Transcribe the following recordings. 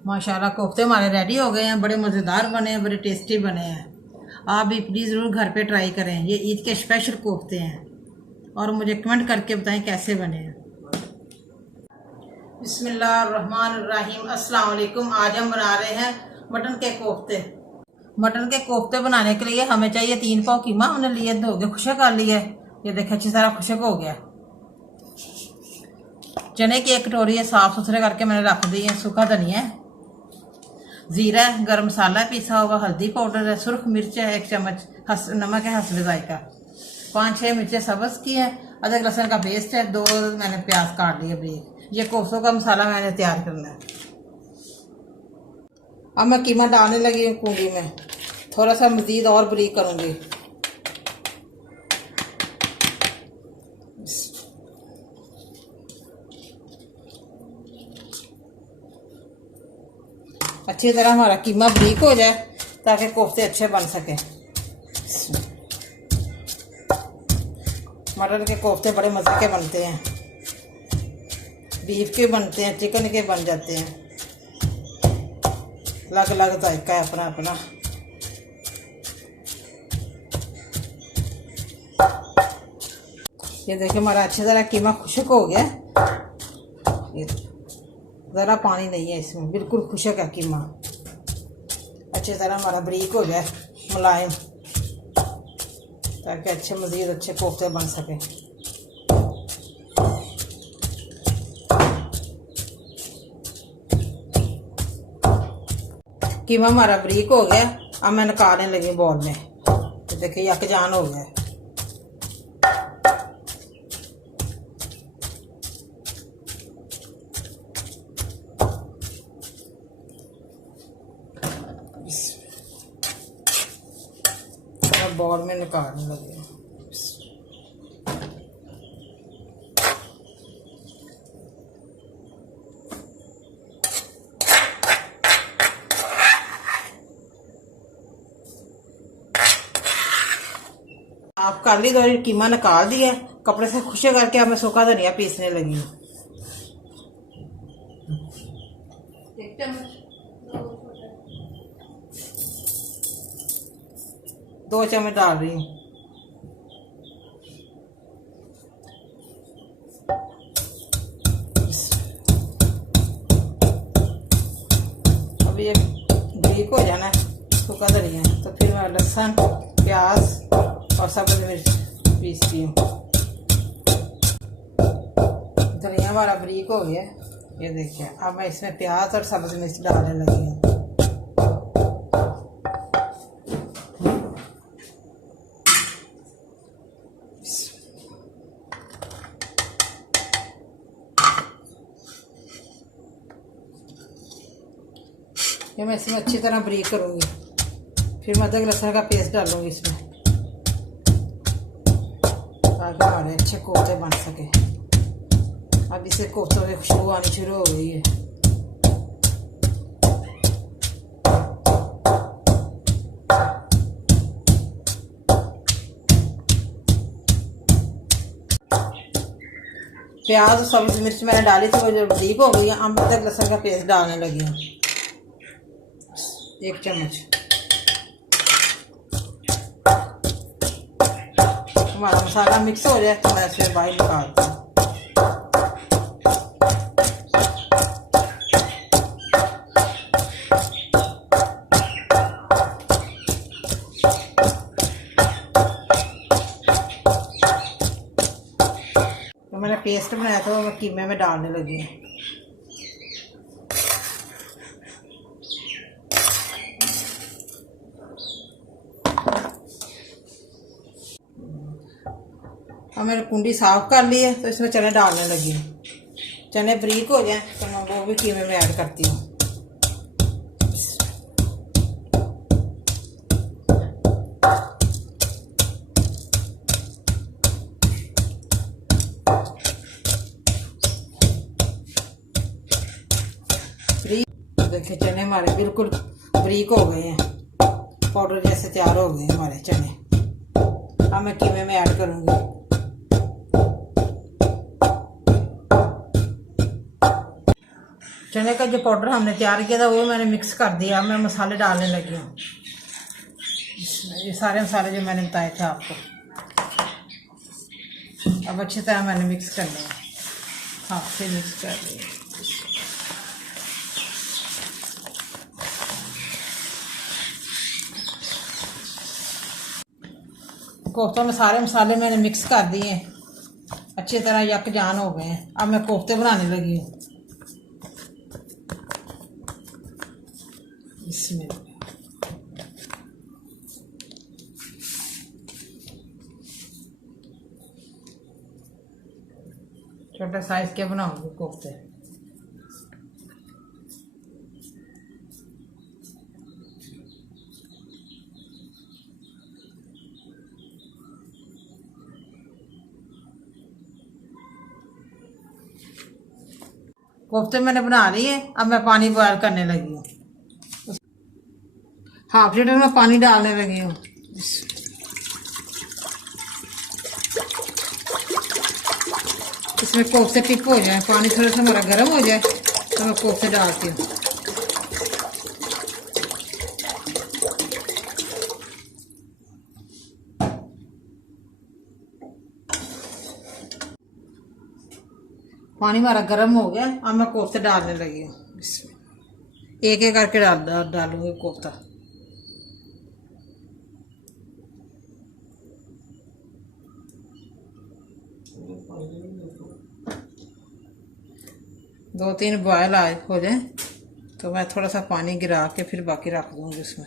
माशाल्लाह कोफ्ते हमारे रेडी हो गए हैं। बड़े मज़ेदार बने हैं, बड़े टेस्टी बने हैं। आप भी प्लीज़ ज़रूर घर पे ट्राई करें। ये ईद के स्पेशल कोफ्ते हैं और मुझे कमेंट करके बताएं कैसे बने हैं। बिस्मिल्लाहिर्रहमानिर्रहीम। अस्सलाम वालेकुम। आज हम बना रहे हैं मटन के कोफ्ते। मटन के कोफ्ते बनाने के लिए हमें चाहिए 3 पाव कीमा। हमने लिए, धो के खुशक कर लिया। ये देखिए अच्छी तरह खुशक हो गया। चने की 1 कटोरी है, साफ सुथरे करके मैंने रख दी है। सूखा धनिया है, जीरा है, गर्म मसाला पिसा हुआ, हल्दी पाउडर है, सुर्ख मिर्च है 1 चम्मच, नमक है हस्बे जायका, 5-6 मिर्चें सब्ज की है, अदरक लहसुन का पेस्ट है, 2 मैंने प्याज काट लिए ब्रीक। ये कोफ्तों का मसाला मैंने तैयार करना है। अब मैं कीमा डालने लगी हूँ कूंडी में। थोड़ा सा मजीद और ब्रीक करूँगी। अच्छी तरह हमारा कीमा ब्रीक हो जाए ताकि कोफ्ते अच्छे बन सके। मटन के कोफ्ते बड़े मज़े के बनते हैं, बीफ के बनते हैं, चिकन के बन जाते हैं। अलग अलग जायका है अपना अपना। ये देखिए हमारा अच्छी तरह कीमा खुशक हो गया। ये ज़रा पानी नहीं है इसमें, बिल्कुल खुशक है कीमा। अच्छी तरह हमारा ब्रीक हो जाए, मुलायम, ताकि अच्छे मज़ीद अच्छे कोफ्ते बन सके। कीमा हमारा ब्रीक हो गया। अब मैं निकालने लगी बॉल में। तो देखिए यकजान हो गया। बॉल में निकालने लगे। आप कर ली तो कीमा निकाल दिया, कपड़े से खुशे करके अब मैं सूखा धनिया पीसने लगी हूँ। 2 चम्मच डाल रही हूँ। अब ये ब्रीक हो जाना है सूखा धनिया, तो फिर मैं लहसुन, प्याज और सब्ज़ मिर्च पीसती हूँ। धनिया हमारा ब्रीक हो गया। ये देखिए अब मैं इसमें प्याज और सब्ज़ मिर्च डालने लगी हूँ। ये मैं इसमें अच्छी तरह ब्रीक करूँगी। फिर मैं अदरक लहसुन का पेस्ट डालूँगी इसमें, ताकि हमारे अच्छे कोफ्ते बन सके। अब इसे कोफ्तों की खुशबू आनी शुरू हो गई है। प्याज और सब्ज़ मिर्च मैंने डाली थी, वो जो ब्रीक हो गई है। अब अदरक लहसुन का पेस्ट डालने लगी हूँ 1 चम्मच। हमारा मसाला मिक्स हो जाए तो मैं इसमें बाहर निकालती हूँ। तो मैंने पेस्ट बनाया था वो मैं कीमे में डालने लगी हूँ। अब मैंने कुंडी साफ कर ली है, तो इसमें चने डालने लगी हूँ। चने ब्रीक हो जाए तो मैं वो भी कीमे में ऐड करती हूँ। देखिए चने हमारे बिल्कुल ब्रीक हो गए हैं, पाउडर जैसे तैयार हो गए हमारे चने। अब मैं कीमे में ऐड करूँगी। चने का जो पाउडर हमने तैयार किया था वो मैंने मिक्स कर दिया। मैं मसाले डालने लगी हूँ। ये सारे मसाले जो मैंने बताए थे आपको, अब अच्छी तरह मैंने मिक्स करने हैं। हाँ, फिर मिक्स कर दिया। कोफ्तों में सारे मसाले मैंने मिक्स कर दिए, अच्छी तरह यकजान हो गए हैं। अब मैं कोफ्ते बनाने लगी हूँ। इसमें छोटा साइज के बनाऊंगी कोफ्ते। कोफ्ते मैंने बना लिए। अब मैं पानी बॉयल करने लगी हूँ। हाफ लीटर में पानी डालने लगी हूँ। इसमें कोफ्ते टिक हो जाए, पानी थोड़ा सा हमारा गर्म हो जाए तो मैं कोफ्ते डालती हूँ। पानी हमारा गर्म हो गया। अब मैं कोफ्ते डालने लगी हूँ। इसमें एक एक करके डालूंगी कोफ्ता। दो तीन बॉयल आए हो जाए तो मैं थोड़ा सा पानी गिरा के फिर बाकी रख दूंगी उसमें।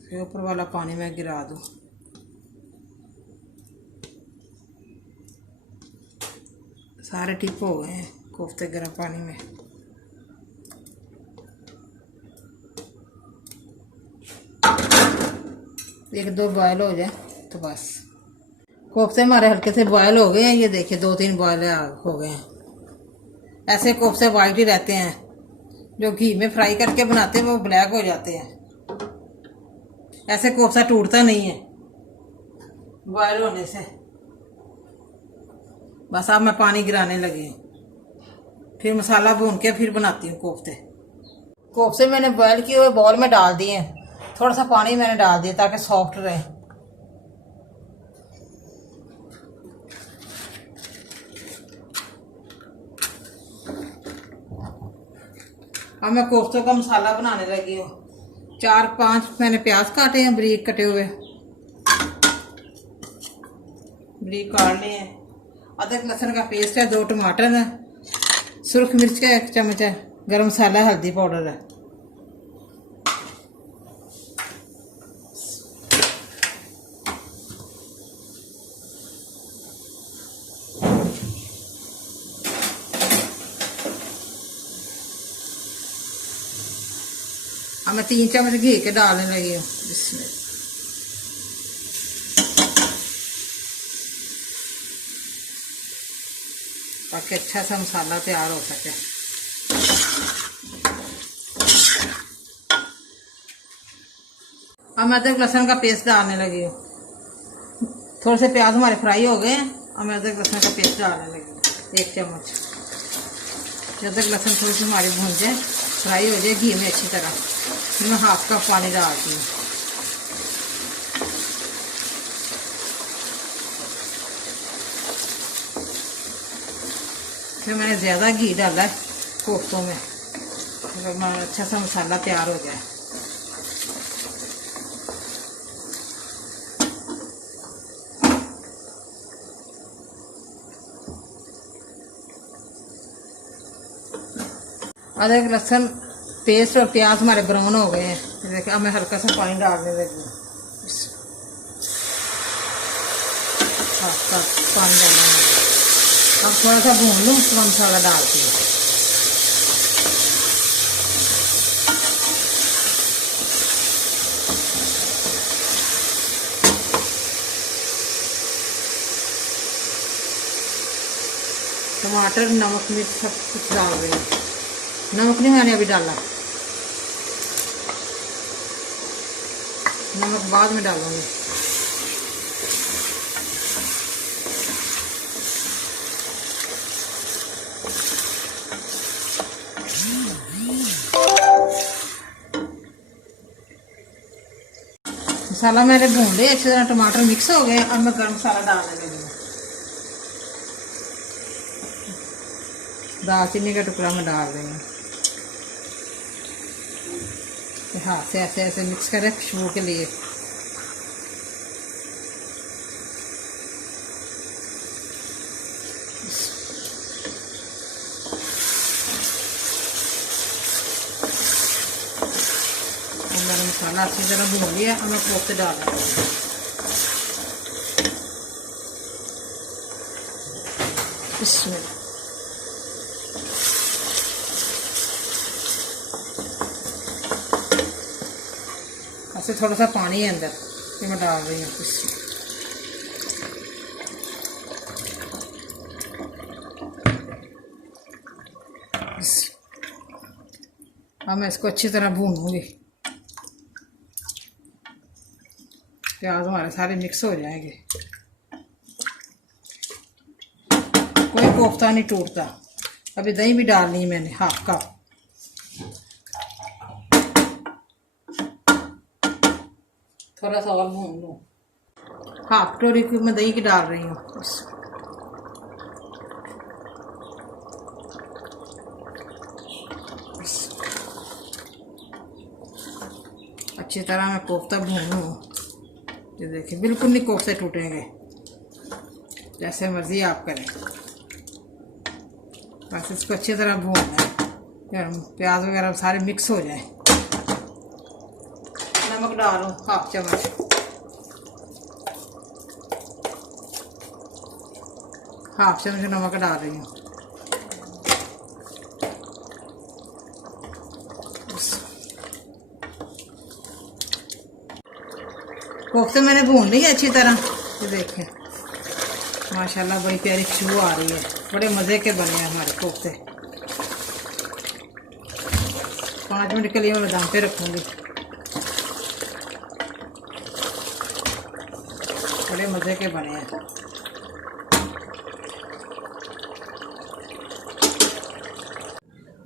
फिर ऊपर वाला पानी मैं गिरा दूँ। सारे टिप हो गए हैं कोफ्ते गर्म पानी में। एक दो बॉयल हो जाए तो बस। कोफ्ते हमारे हल्के से बॉयल हो गए हैं। ये देखिए, दो तीन बॉयल हो गए हैं। ऐसे कोफ्ते वाइट ही रहते हैं। जो घी में फ्राई करके बनाते हैं वो ब्लैक हो जाते हैं। ऐसे कोफ्ता टूटता नहीं है बॉयल होने से। बस अब मैं पानी गिराने लगी हूँ। फिर मसाला भून के फिर बनाती हूँ कोफ्ते। कोफ्ते मैंने बॉयल किए हुए बॉल में डाल दिए। थोड़ा सा पानी मैंने डाल दिया ताकि सॉफ्ट रहे। अब मैं कोफ्तों का मसाला बनाने लगी हूँ। 4-5 मैंने प्याज काटे हैं, बारीक कटे हुए, बारीक काट लिए हैं। अदरक लहसुन का पेस्ट है, 2 टमाटर है, सुर्ख मिर्च का 1 चम्मच है, गरम मसाला, हल्दी पाउडर है। अब मैं 3 चम्मच घी के डालने लगी हूँ इसमें। ताकि अच्छा सा मसाला तैयार हो सके। अब मैं अदरक लहसुन का पेस्ट डालने लगी हूँ। थोड़े से प्याज हमारे फ्राई हो गए हैं। अब मैं अदरक लहसुन का पेस्ट डालने लगी हूँ 1 चम्मच। अदरक लहसुन थोड़ी सी हमारी भून जाए, फ्राई हो जाए घी में अच्छी तरह, फिर मैं 1/2 कप पानी डालती हूँ। फिर मैंने ज़्यादा घी डाला है कोफ्तों में, फिर अच्छा सा मसाला तैयार हो जाए। अदरक लहसुन पेस्ट और प्याज हमारे ब्राउन हो गए हैं। देखिए, अब मैं हल्का सा पानी डालने लगी हूँ। पानी डालना है। अब थोड़ा सा भून लूँ तो मसाला डालती हूँ। टमाटर, नमक, मिर्च सब कुछ डाल रही हूँ। नमक नहीं मैंने अभी डाला, नमक बाद में डालूंगी। मसाला मैंने भून लिया अच्छी तरह, टमाटर मिक्स हो गए। अब मैं गरम मसाला डालने लगी हूँ। दालचीनी का टुकड़ा मैं डाल रही हूँ। हाथ से ऐसे ऐसे मिक्स करें खुशबू के लिए। मैंने मसाला अच्छी तरह भून लिया। अब मैं कोफ्ते डाल रही हूँ। इसमें ऐसे थोड़ा सा पानी है अंदर, ये मैं डाल रही हूँ इसमें। अब मैं इसको अच्छी तरह भूनूंगी। प्याज हमारे सारे मिक्स हो जाएंगे। कोई कोफ्ता नहीं टूटता। अभी दही भी डालनी है मैंने, हाफ कप। थोड़ा सा और भून लूँ। हाफ कटोरी की मैं दही की डाल रही हूँ। अच्छी तरह मैं कोफ्ता भूनूँ। ये देखिए बिल्कुल नहीं कोफ्ते टूटेंगे, जैसे मर्जी आप करें। बस इसको अच्छी तरह भूनना है, प्याज वगैरह सारे मिक्स हो जाए। नमक डालूँ हाफ चम्मच। हाफ चम्मच नमक डाल रही हूँ। कोफ्ते मैंने भून लिए अच्छी तरह। ये देखें माशाल्लाह बड़ी प्यारी खुशबू आ रही है। बड़े मज़े के बने हैं हमारे कोफ्ते। 5 मिनट के लिए मैं दम पे रखूँगी। बड़े मज़े के बने हैं।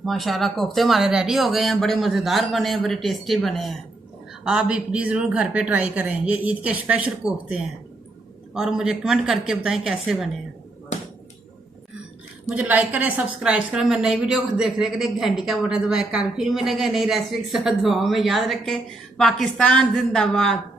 माशाल्लाह कोफ्ते हमारे रेडी हो गए हैं। बड़े मज़ेदार बने हैं, बड़े टेस्टी बने हैं। आप भी प्लीज़ ज़रूर घर पे ट्राई करें। ये ईद के स्पेशल कोफ्ते हैं और मुझे कमेंट करके बताएं कैसे बने हैं। मुझे लाइक करें, सब्सक्राइब करें। मैं नई वीडियो को देखने के लिए घंटी का बटन दबाएं। कल फिर मिलेंगे नई रेसिपी के साथ। दुआओं में याद रखें। पाकिस्तान जिंदाबाद।